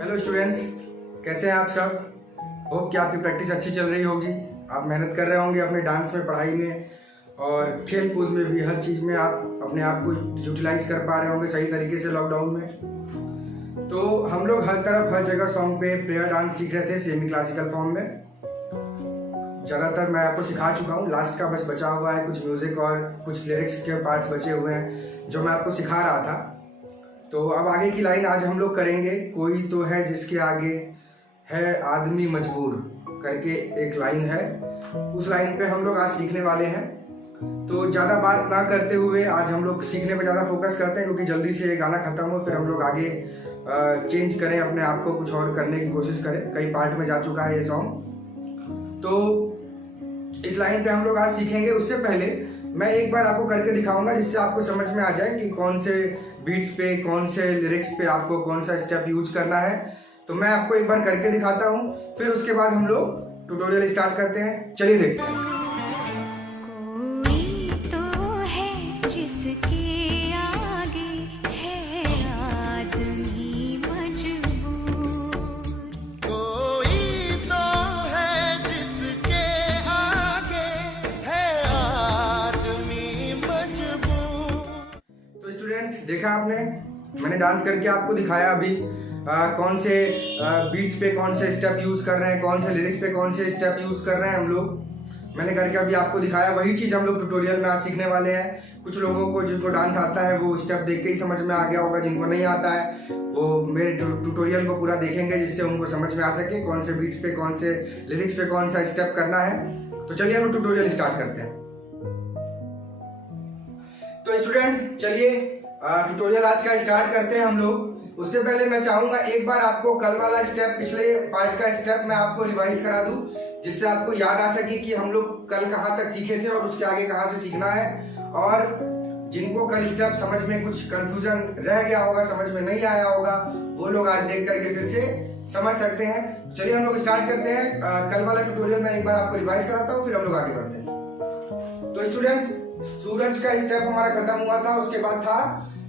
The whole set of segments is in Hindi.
हेलो स्टूडेंट्स, कैसे हैं आप सब। होप कि आपकी प्रैक्टिस अच्छी चल रही होगी। आप मेहनत कर रहे होंगे अपने डांस में, पढ़ाई में और खेल कूद में भी। हर चीज़ में आप अपने आप को यूटिलाइज कर पा रहे होंगे सही तरीके से लॉकडाउन में। तो हम लोग हर तरफ हर जगह सॉन्ग पे प्रेयर डांस सीख रहे थे सेमी क्लासिकल फॉर्म में। ज़्यादातर मैं आपको सिखा चुका हूँ, लास्ट का बस बचा हुआ है कुछ म्यूज़िक और कुछ लिरिक्स के पार्ट्स बचे हुए हैं जो मैं आपको सिखा रहा था। तो अब आगे की लाइन आज हम लोग करेंगे। कोई तो है जिसके आगे है आदमी मजबूर करके एक लाइन है, उस लाइन पे हम लोग आज सीखने वाले हैं। तो ज़्यादा बात ना करते हुए आज हम लोग सीखने पे ज़्यादा फोकस करते हैं, क्योंकि जल्दी से ये गाना ख़त्म हो फिर हम लोग आगे चेंज करें, अपने आप को कुछ और करने की कोशिश करें। कई पार्ट में जा चुका है ये सॉन्ग, तो इस लाइन पे हम लोग आज सीखेंगे। उससे पहले मैं एक बार आपको करके दिखाऊंगा जिससे आपको समझ में आ जाए कि कौन से बीट्स पे, कौन से लिरिक्स पे आपको कौन सा स्टेप यूज करना है। तो मैं आपको एक बार करके दिखाता हूँ, फिर उसके बाद हम लोग ट्यूटोरियल स्टार्ट करते हैं। चलिए देखते हैं। कोई तो है जिसके आगे है आदमी मजबूर, कोई तो है जिसके आगे है आदमी मजबूर। तो स्टूडेंट्स, देखा आपने, मैंने डांस करके आपको दिखाया अभी कौन से बीट्स पे कौन से स्टेप यूज कर रहे हैं, कौन से लिरिक्स पे कौन से स्टेप यूज कर रहे हैं हम लोग। मैंने करके अभी आपको दिखाया। वही चीज़ हम लोग ट्यूटोरियल में आज सीखने वाले हैं। कुछ लोगों को जिनको डांस आता है वो स्टेप देख के ही समझ में आ गया होगा, जिनको नहीं आता है वो मेरे ट्यूटोरियल को पूरा देखेंगे जिससे उनको समझ में आ सके कौन से बीट्स पे कौन से लिरिक्स पे कौन सा स्टेप करना है। तो चलिए हम ट्यूटोरियल स्टार्ट करते हैं। तो स्टूडेंट, चलिए ट्यूटोरियल आज का स्टार्ट करते हैं हम लोग। उससे पहले मैं चाहूंगा एक बार आपको कल वाला स्टेप, पिछले पार्ट का स्टेप मैं आपको रिवाइज करा दूं, जिससे आपको याद आ सके कि हम लोग कल कहाँ तक सीखे थे और उसके आगे कहाँ से सीखना है। और जिनको कल स्टेप समझ में कुछ कंफ्यूजन रह गया होगा, समझ में नहीं आया होगा, वो लोग आज देख करके फिर से समझ सकते हैं। चलिए हम लोग स्टार्ट करते हैं। कल वाला ट्यूटोरियल मैं एक बार आपको रिवाइज कराता हूँ, फिर हम लोग आगे बढ़ते हैं। तो स्टूडेंट्स, सूरज का स्टेप हमारा खत्म हुआ था। उसके बाद था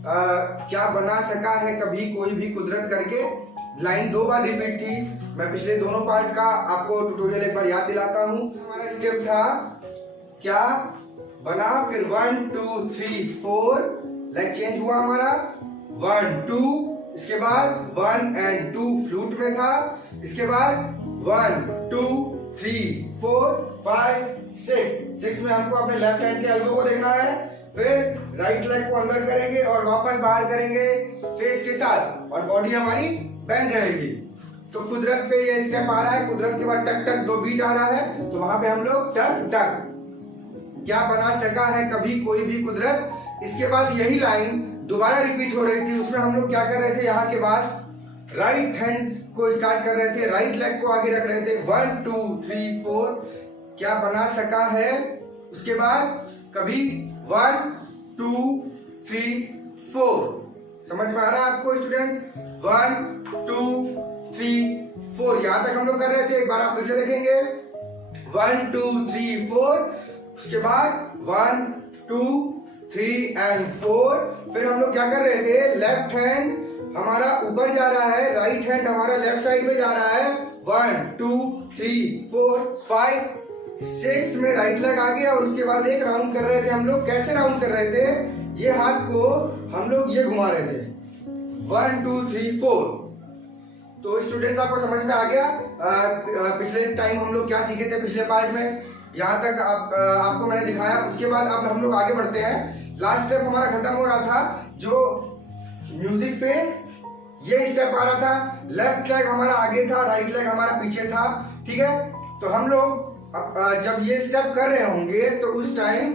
क्या बना सका है कभी कोई भी कुदरत करके। लाइन 2 बार रिपीट थी। मैं पिछले दोनों पार्ट का आपको ट्यूटोरियल एक बार याद दिलाता हूँ। हमारा स्टेप था क्या बना, फिर 1 2 3 4 लेग चेंज हुआ हमारा 1 2, इसके बाद 1 and 2 फ्लूट में था, इसके बाद 1 2 3 4 5 6 में हमको अपने लेफ्ट हैंड के एल्बो को देखना है, फिर राइट लेग को अंदर करेंगे और वापस बाहर करेंगे फेस के साथ, और बॉडी हमारी बेंड रहेगी। तो कुदरत पे ये स्टेप आ रहा है। कुदरत के बाद टक टक 2 बीट आ रहा है, तो वहां पे हम लोग टक टक क्या बना सका है कभी कोई भी कुदरत। इसके बाद यही लाइन दोबारा रिपीट हो रही थी। उसमें हम लोग क्या कर रहे थे, यहाँ के बाद राइट हैंड को स्टार्ट कर रहे थे, राइट लेग को आगे रख रहे थे। 1 2 3 4 क्या बना सका है, उसके बाद कभी 1 2 3 4। समझ में आ रहा है आपको स्टूडेंट्स? 1 2 3 4 यहां तक हम लोग कर रहे थे। एक बार आप फिर से देखेंगे 1 2 3 4, उसके बाद 1 2 3 and 4। फिर हम लोग क्या कर रहे थे, लेफ्ट हैंड हमारा ऊपर जा रहा है, राइट हैंड हमारा लेफ्ट साइड में जा रहा है। 1 2 3 4 5 6 में राइट लेग आ गया, और उसके बाद एक राउंड कर रहे थे हम लोग। कैसे राउंड कर रहे थे, ये हाथ को हम लोग ये घुमा रहे थे 1 2 3 4। तो स्टूडेंट्स, आपको समझ में आ गया पिछले टाइम हम लोग क्या सीखे थे पिछले पार्ट में। यहाँ तक आपको मैंने दिखाया। उसके बाद अब हम लोग आगे बढ़ते हैं। लास्ट स्टेप हमारा खत्म हो रहा था, जो म्यूजिक पे ये स्टेप आ रहा था। लेफ्ट लेग हमारा आगे था, राइट लेग हमारा पीछे था, ठीक है। तो हम लोग जब ये स्टेप कर रहे होंगे तो उस टाइम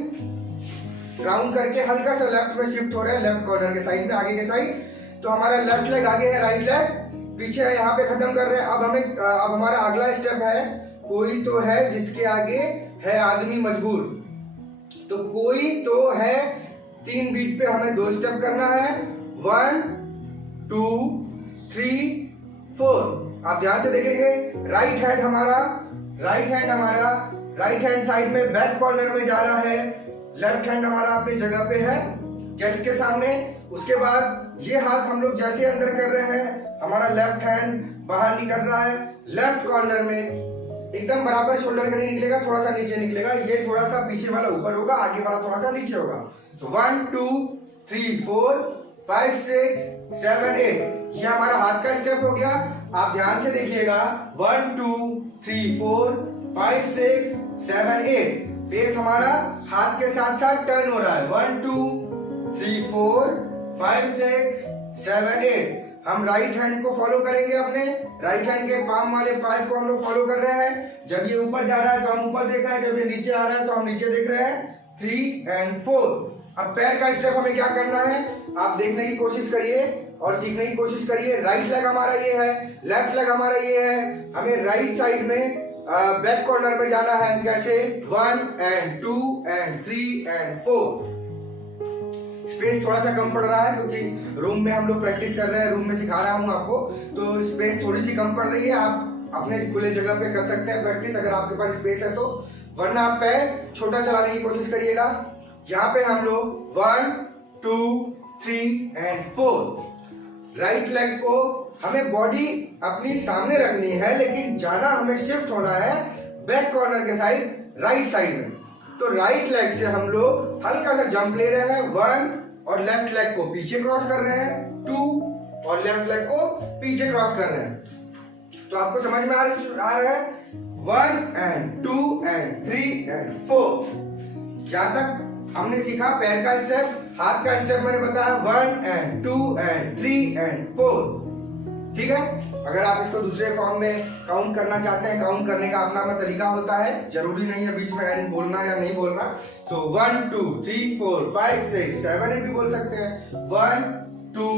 राउंड करके हल्का सा लेफ्ट में शिफ्ट हो रहे हैं, लेफ्ट कॉर्नर के साइड में, आगे के साइड। तो हमारा लेफ्ट लेग आगे है, राइट लेग पीछे है, यहाँ पे खत्म कर रहे हैं। अब हमारा अगला स्टेप है कोई तो है जिसके आगे है आदमी मजबूर। तो कोई तो है 3 बीट पे हमें 2 स्टेप करना है, 1 2 3 4। आप ध्यान से देखेंगे राइट हैंड हमारा राइट हैंड साइड में बैक कॉर्नर में जा रहा है, लेफ्ट हैंड हमारा अपनी जगह पे है चेस्ट के सामने। उसके बाद ये हाथ हम लोग जैसे अंदर कर रहे हैं, हमारा लेफ्ट हैंड बाहर निकल रहा है, लेफ्ट कॉर्नर में एकदम बराबर शोल्डर का नहीं निकलेगा, थोड़ा सा नीचे निकलेगा। ये थोड़ा सा पीछे वाला ऊपर होगा, आगे वाला थोड़ा सा नीचे होगा। तो 1 2 3 4 5 6 7 8 ये हमारा हाथ का स्टेप हो गया। आप ध्यान से देखिएगा, 1 2 3 4 5 6 7 8 फेस हमारा हाथ के साथ साथ टर्न हो रहा है। 1 2 3 4 5 6 7 8 हम राइट हैंड को फॉलो करेंगे, अपने राइट हैंड के पाम वाले पार्ट को हम लोग फॉलो कर रहे हैं। जब ये ऊपर जा रहा है तो हम ऊपर देख रहे हैं, जब ये नीचे आ रहा है तो हम नीचे देख रहे हैं। 3 and 4 अब पैर का स्टेप हमें क्या करना है, आप देखने की कोशिश करिए और सीखने की कोशिश करिए। राइट लेग हमारा ये है, लेफ्ट लेग हमारा ये है। हमें राइट साइड में बैक कॉर्नर में जाना है। कैसे? 1 and 2 and 3 and 4 स्पेस थोड़ा सा कम पड़ रहा है क्योंकि रूम में हम लोग प्रैक्टिस कर रहे हैं, रूम में सिखा रहा हूं आपको, तो स्पेस थोड़ी सी कम पड़ रही है। आप अपने खुले जगह पे कर सकते हैं प्रैक्टिस अगर आपके पास स्पेस है तो, वरना आप पैर छोटा चलाने की कोशिश करिएगा। यहाँ पे हम लोग 1 2 3 and 4 राइट लेग को हमें बॉडी अपनी सामने रखनी है, लेकिन जाना हमें शिफ्ट होना है बैक कॉर्नर के साइड, राइट साइड में। तो राइट लेग से हम लोग हल्का सा जंप ले रहे हैं 1 और लेफ्ट लेग को पीछे क्रॉस कर रहे हैं, 2 और लेफ्ट लेग को पीछे क्रॉस कर रहे हैं। तो आपको समझ में आ रहा है 1 and 2 and 3 and 4 जहां तक हमने सीखा पैर का स्टेप, हाथ का स्टेप मैंने बताया 1 and 2 and 3 and 4। ठीक है, अगर आप इसको दूसरे फॉर्म में काउंट करना चाहते हैं, काउंट करने का अपना अपना तरीका होता है, जरूरी नहीं है बीच में एंड बोलना या नहीं बोलना। तो 1 2 3 4 5 6 7 8 भी बोल सकते हैं। 1 2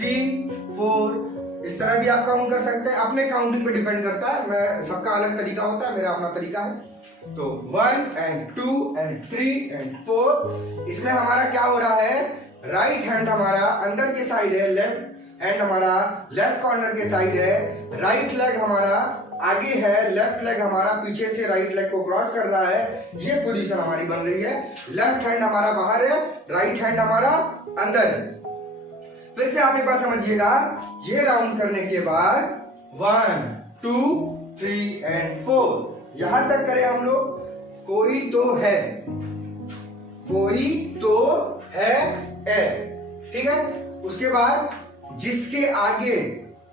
3 4 इस तरह भी आप काउंट कर सकते हैं, अपने काउंटिंग पे डिपेंड करता है। मैं सबका अलग तरीका होता है, मेरा अपना तरीका है। तो 1 and 2 and 3 and 4 इसमें हमारा क्या हो रहा है, राइट हैंड हमारा अंदर के साइड है, लेफ्ट हैंड हमारा लेफ्ट कॉर्नर के साइड है, राइट लेग हमारा आगे है, लेफ्ट लेग हमारा पीछे से राइट लेग को क्रॉस कर रहा है। ये पोजीशन हमारी बन रही है। लेफ्ट हैंड हमारा बाहर है, राइट हैंड हमारा अंदर है। फिर से आप एक बार समझिएगा, ये राउंड करने के बाद 1 2 3 and 4 यहां तक करें हम लोग। कोई तो है, कोई तो है, ठीक है। उसके बाद जिसके आगे,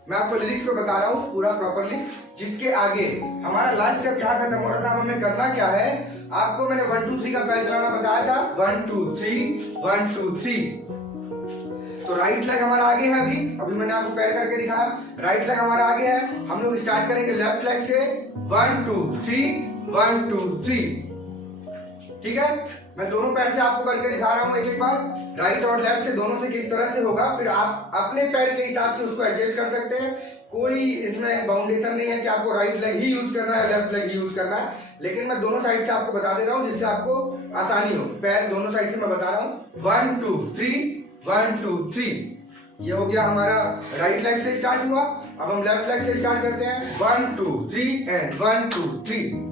मैं आपको लिरिक्स पे बता रहा हूं पूरा प्रॉपरली, जिसके आगे हमारा लास्ट स्टेप यहाँ खत्म हो रहा था। हमें करना क्या है, आपको मैंने 1 2 3 का पैर चलाना बताया था, 1 2 3 1 2 3। तो राइट लेग हमारा आगे है, अभी मैंने आपको पैर करके दिखाया, राइट लेग हमारा आगे है। हम लोग स्टार्ट करेंगे लेफ्ट लेग से 1 2 3 1 2 3। ठीक है, मैं दोनों पैर से आपको करके दिखा रहा हूं एक बार, राइट और लेफ्ट से दोनों से किस तरह से होगा, फिर आप अपने पैर के हिसाब से उसको एडजस्ट कर सकते हैं। कोई इसमें बाउंडेशन नहीं है कि आपको राइट लेग ही यूज करना है, लेफ्ट लेग ही यूज करना है, लेकिन मैं दोनों साइड से आपको बता दे रहा हूं जिससे आपको आसानी हो। पैर दोनों साइड से मैं बता रहा हूं, 1 2 3 1 2 3। ये हो गया हमारा राइट लेग से स्टार्ट हुआ। अब हम लेफ्ट लेग से स्टार्ट करते हैं, 1 2 3 and 1 2 3।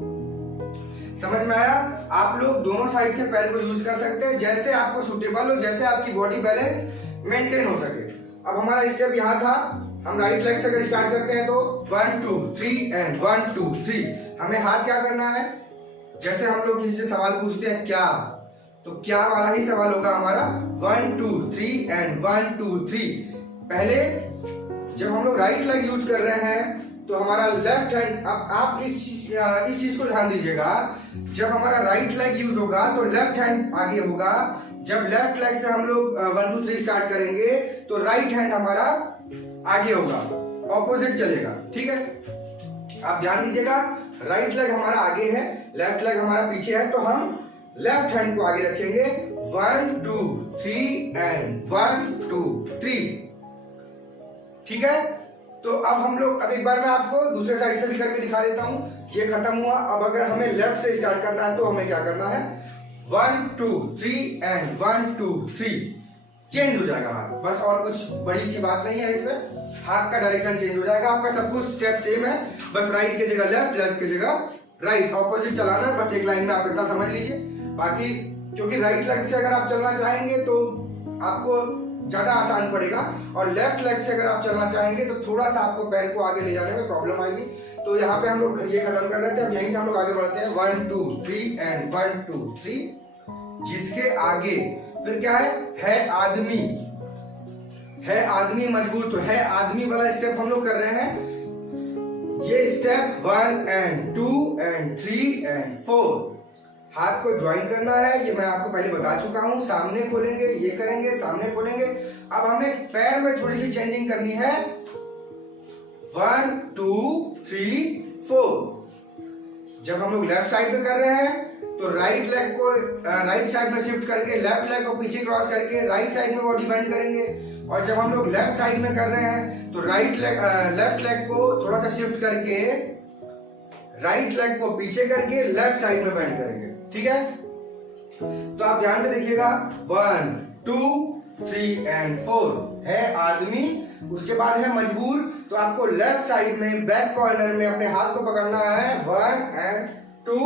समझ में आया? आप लोग दोनों साइड से पैर को यूज कर सकते हैं, जैसे आपको सूटेबल हो, जैसे आपकी बॉडी बैलेंस मेंटेन हो सके। अब हमारा स्टेप यहाँ था, हम राइट लेग से अगर स्टार्ट करते हैं तो 1 2 3 and 1 2 3। हमें हाथ क्या करना है, जैसे हम लोग किसी से सवाल पूछते हैं क्या, तो क्या वाला ही सवाल होगा हमारा, 1 2 3 and 1 2 3। पहले जब हम लोग राइट लेग यूज कर रहे हैं तो हमारा लेफ्ट हैंड, अब आप इस चीज को ध्यान दीजिएगा, जब हमारा राइट लेग यूज होगा तो लेफ्ट हैंड आगे होगा। जब लेफ्ट लेग से हम लोग 1 2 3 स्टार्ट करेंगे तो राइट हैंड हमारा आगे होगा, ऑपोजिट चलेगा। ठीक है, आप ध्यान दीजिएगा, राइट लेग हमारा आगे है, लेफ्ट लेग हमारा पीछे है, तो हम लेफ्ट हैंड को आगे रखेंगे, 1 2 3 and 1 2 3। ठीक है, तो अब हम लोग, अब एक बार मैं आपको दूसरे साइड से भी करके दिखा देता हूं। ये खत्म हुआ। अब अगर हमें लेफ्ट से स्टार्ट करना है तो हमें क्या करना है, 1 2 3 and 1 2 3। चेंज हो जाएगा हाथ, बस और कुछ बड़ी सी बात नहीं है इसमें। हाथ का डायरेक्शन चेंज हो जाएगा, आपका सब कुछ स्टेप सेम है, बस राइट की जगह लेफ्ट, लेफ्ट की जगह राइट, ऑपोजिट चलाना है, बस एक लाइन में आप इतना समझ लीजिए। बाकी क्योंकि राइट लेग से अगर आप चलना चाहेंगे तो आपको ज्यादा आसान पड़ेगा। और लेफ्ट लेग से अगर आप चलना चाहेंगे तो थोड़ा सा आपको पैर को आगे ले जाने में प्रॉब्लम आएगी। तो यहाँ पे हम लोग ये खत्म कर रहे थे, अब यहीं से हम लोग आगे बढ़ते हैं 1 2 3 एंड 1 2 3। जिसके आगे फिर क्या है आदमी, है आदमी मजबूर। तो है आदमी वाला स्टेप हम लोग कर रहे हैं। ये स्टेप 1 एंड 2 एंड 3 एंड 4। हाथ को ज्वाइन करना है, ये मैं आपको पहले बता चुका हूं। सामने खोलेंगे, ये करेंगे, सामने खोलेंगे। अब हमें पैर में थोड़ी सी चेंजिंग करनी है। 1 2 3 4। जब हम लोग लेफ्ट साइड में कर रहे हैं तो राइट लेग को राइट साइड में शिफ्ट करके लेफ्ट लेग को पीछे क्रॉस करके राइट साइड में बॉडी बेंड करेंगे। और जब हम लोग लेफ्ट साइड में कर रहे हैं तो लेफ्ट लेग को थोड़ा सा शिफ्ट करके राइट लेग को पीछे करके लेफ्ट साइड में बेंड करेंगे। ठीक है, तो आप ध्यान से देखिएगा 1 2 3 एंड 4। है आदमी, उसके बाद है मजबूर। तो आपको लेफ्ट साइड में बैक कॉर्नर में अपने हाथ को पकड़ना है 1 एंड 2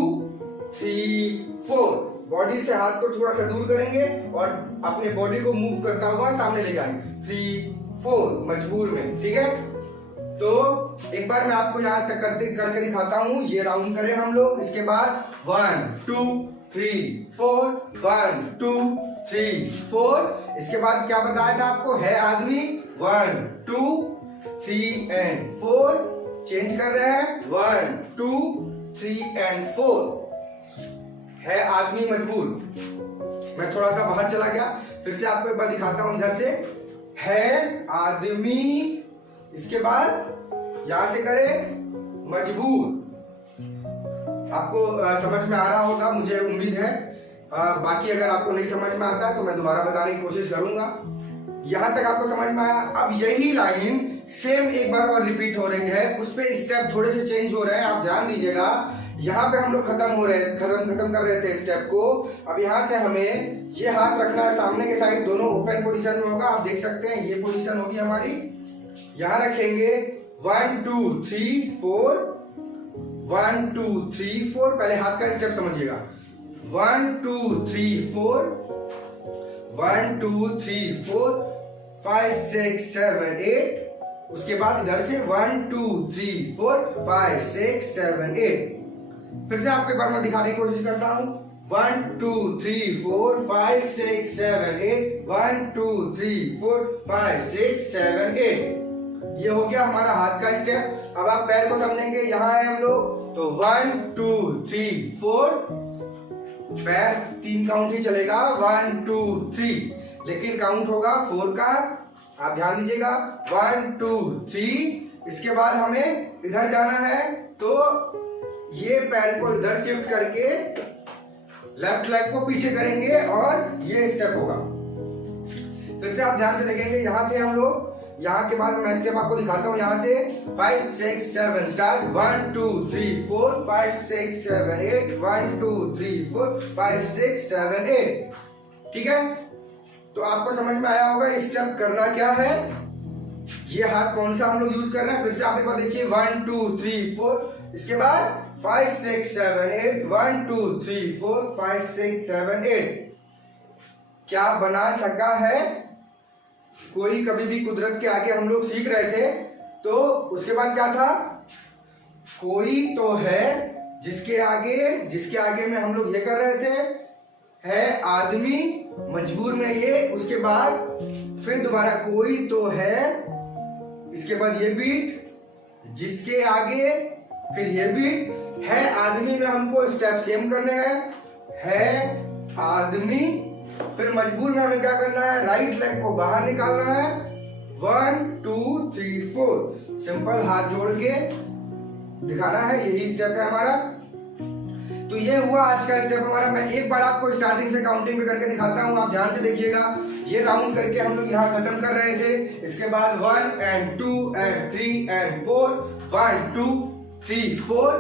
3 4। बॉडी से हाथ को थोड़ा सा दूर करेंगे और अपने बॉडी को मूव करता हुआ सामने ले जाएंगे 3 4 मजबूर में। ठीक है, तो एक बार मैं आपको यहाँ तक करके दिखाता हूँ। ये राउंड करें हम लोग। इसके बाद 1 2 3 4 1 2 3 4। इसके बाद क्या बताया था आपको, है आदमी 1 2 3 एंड 4। चेंज कर रहे हैं 1 2 3 एंड 4। है आदमी मजबूर। मैं थोड़ा सा बाहर चला गया, फिर से आपको एक बार दिखाता हूं इधर से। है आदमी, इसके बाद यहां से करें मजबूर। आपको समझ में आ रहा होगा, मुझे उम्मीद है। बाकी अगर आपको नहीं समझ में आता है तो मैं दोबारा बताने की कोशिश करूंगा। यहां तक आपको समझ में आया। अब यही लाइन सेम एक बार और रिपीट हो रही है, उस पे स्टेप थोड़े से चेंज हो रहे हैं। आप ध्यान दीजिएगा, यहाँ पे हम लोग खत्म कर रहे थे स्टेप को। अब यहाँ से हमें ये हाथ रखना है सामने के साइड, दोनों ओपन पोजीशन में होगा। आप देख सकते हैं ये पोजीशन होगी हमारी। यहाँ रखेंगे 1 2 3 4 1 2 3 4। पहले हाथ का स्टेप समझिएगा। 1 2 3 4 1 2 3 4 5 6 7 8। उसके बाद इधर से 1 2 3 4 5 6 7 8। फिर से आपको एक बार मैं दिखाने की कोशिश करता हूं। 1 2 3 4 5 6 7 8 1 2 3 4 5 6 7 8। ये हो गया हमारा हाथ का स्टेप। अब आप पैर को समझेंगे, यहाँ है हम लोग। तो 1 2 3 4। पैर 3 काउंट ही चलेगा, 1 2 3, लेकिन काउंट होगा 4 का। आप ध्यान दीजिएगा 1 2 3। इसके बाद हमें इधर जाना है, तो ये पैर को इधर शिफ्ट करके लेफ्ट लेग को पीछे करेंगे और ये स्टेप होगा। फिर से आप ध्यान से देखेंगे, यहाँ थे हम लोग। यहाँ के बाद मैं स्टेप आपको दिखाता हूँ। यहाँ से 5 6 7 स्टार्ट। 1 2 3 4 5 6 7 8 1 2 3 4 5 6 7 8। ठीक है, तो आपको समझ में आया होगा स्टेप करना क्या है। ये हाथ कौन सा हम लोग यूज कर रहे हैं। फिर से आप एक बार देखिए 1 2 3 4। इसके बाद 5 6 7 8 1 2 3 4 5 6 7 8। क्या बना सका है कोई कभी भी कुदरत के आगे। हम लोग सीख रहे थे, तो उसके बाद क्या था, कोई तो है जिसके आगे में हम लोग ये कर रहे थे, है आदमी मजबूर में ये। उसके बाद फिर दोबारा कोई तो है, इसके बाद ये बीट, जिसके आगे फिर ये बीट। है आदमी में हमको स्टेप सेम करने हैं, है आदमी। फिर मजबूर में हमें क्या करना है, राइट लेग को बाहर निकालना है। 1 2 3 4। सिंपल हाथ जोड़ के दिखाना है, यही स्टेप है हमारा। तो ये हुआ आज का स्टेप हमारा। मैं एक बार आपको स्टार्टिंग से काउंटिंग में करके दिखाता हूँ, आप ध्यान से देखिएगा। ये राउंड करके हम लोग यहाँ खत्म कर रहे थे। इसके बाद 1 एंड 2 एंड 3 एंड 4 1 2 3 4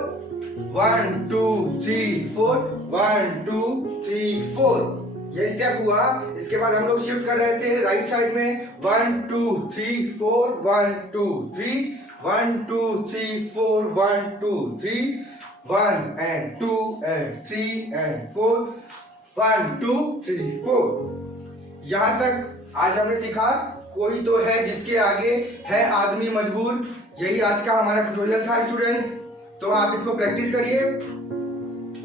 1 2 3 4 1 2 3 4। ये स्टेप हुआ। इसके बाद हम लोग शिफ्ट कर रहे थे राइट साइड में। 1 2 3 4 1 2 3 1 2 3 4 1 2 3 1 and 2 and 3 and 4 1 2 3 4। यहाँ तक आज हमने सीखा कोई तो है जिसके आगे है आदमी मजबूर। यही आज का हमारा ट्यूटोरियल था स्टूडेंट्स। तो आप इसको प्रैक्टिस करिए।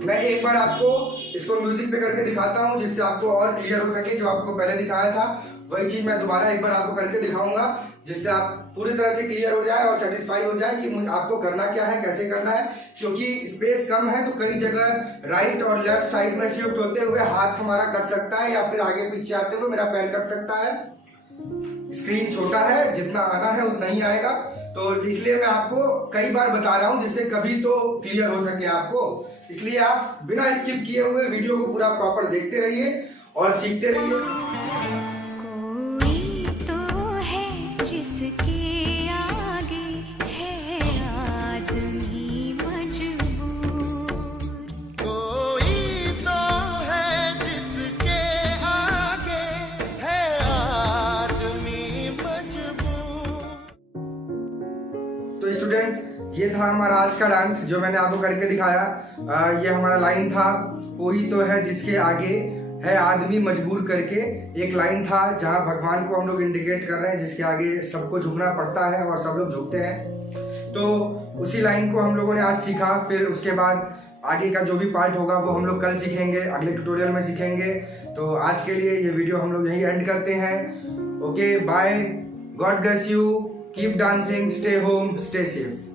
मैं एक बार आपको इसको म्यूजिक पे करके दिखाता हूँ जिससे आपको और क्लियर हो सके। जो आपको पहले दिखाया था वही चीज मैं दोबारा एक बार आपको करके दिखाऊंगा जिससे आप पूरी तरह से क्लियर हो जाए और सेटिस्फाई हो जाए कि आपको करना क्या है, कैसे करना है। क्योंकि स्पेस कम है तो कई जगह राइट और लेफ्ट साइड में शिफ्ट होते हुए हाथ हमारा कट सकता है या फिर आगे पीछे आते हुए मेरा पैर कट सकता है। स्क्रीन छोटा है, जितना आना है उतना ही आएगा। तो इसलिए मैं आपको कई बार बता रहा हूँ जिससे कभी तो क्लियर हो सके आपको। इसलिए आप बिना स्किप किए हुए वीडियो को पूरा प्रॉपर देखते रहिए और सीखते रहिए। कोई तो है जिसके आगे है आदमी मजबूर। कोई तो है जिसके आगे है आदमी मजबूर। तो स्टूडेंट्स, ये था हमारा आज का डांस जो मैंने आपको करके दिखाया। ये हमारा लाइन था, कोई तो है जिसके आगे है आदमी मजबूर करके। एक लाइन था जहाँ भगवान को हम लोग इंडिकेट कर रहे हैं जिसके आगे सबको झुकना पड़ता है और सब लोग झुकते हैं। तो उसी लाइन को हम लोगों ने आज सीखा। फिर उसके बाद आगे का जो भी पार्ट होगा वो हम लोग कल सीखेंगे, अगले ट्यूटोरियल में सीखेंगे। तो आज के लिए ये वीडियो हम लोग यहीं एंड करते हैं। Okay, bye, god bless you, keep dancing, stay home, stay safe.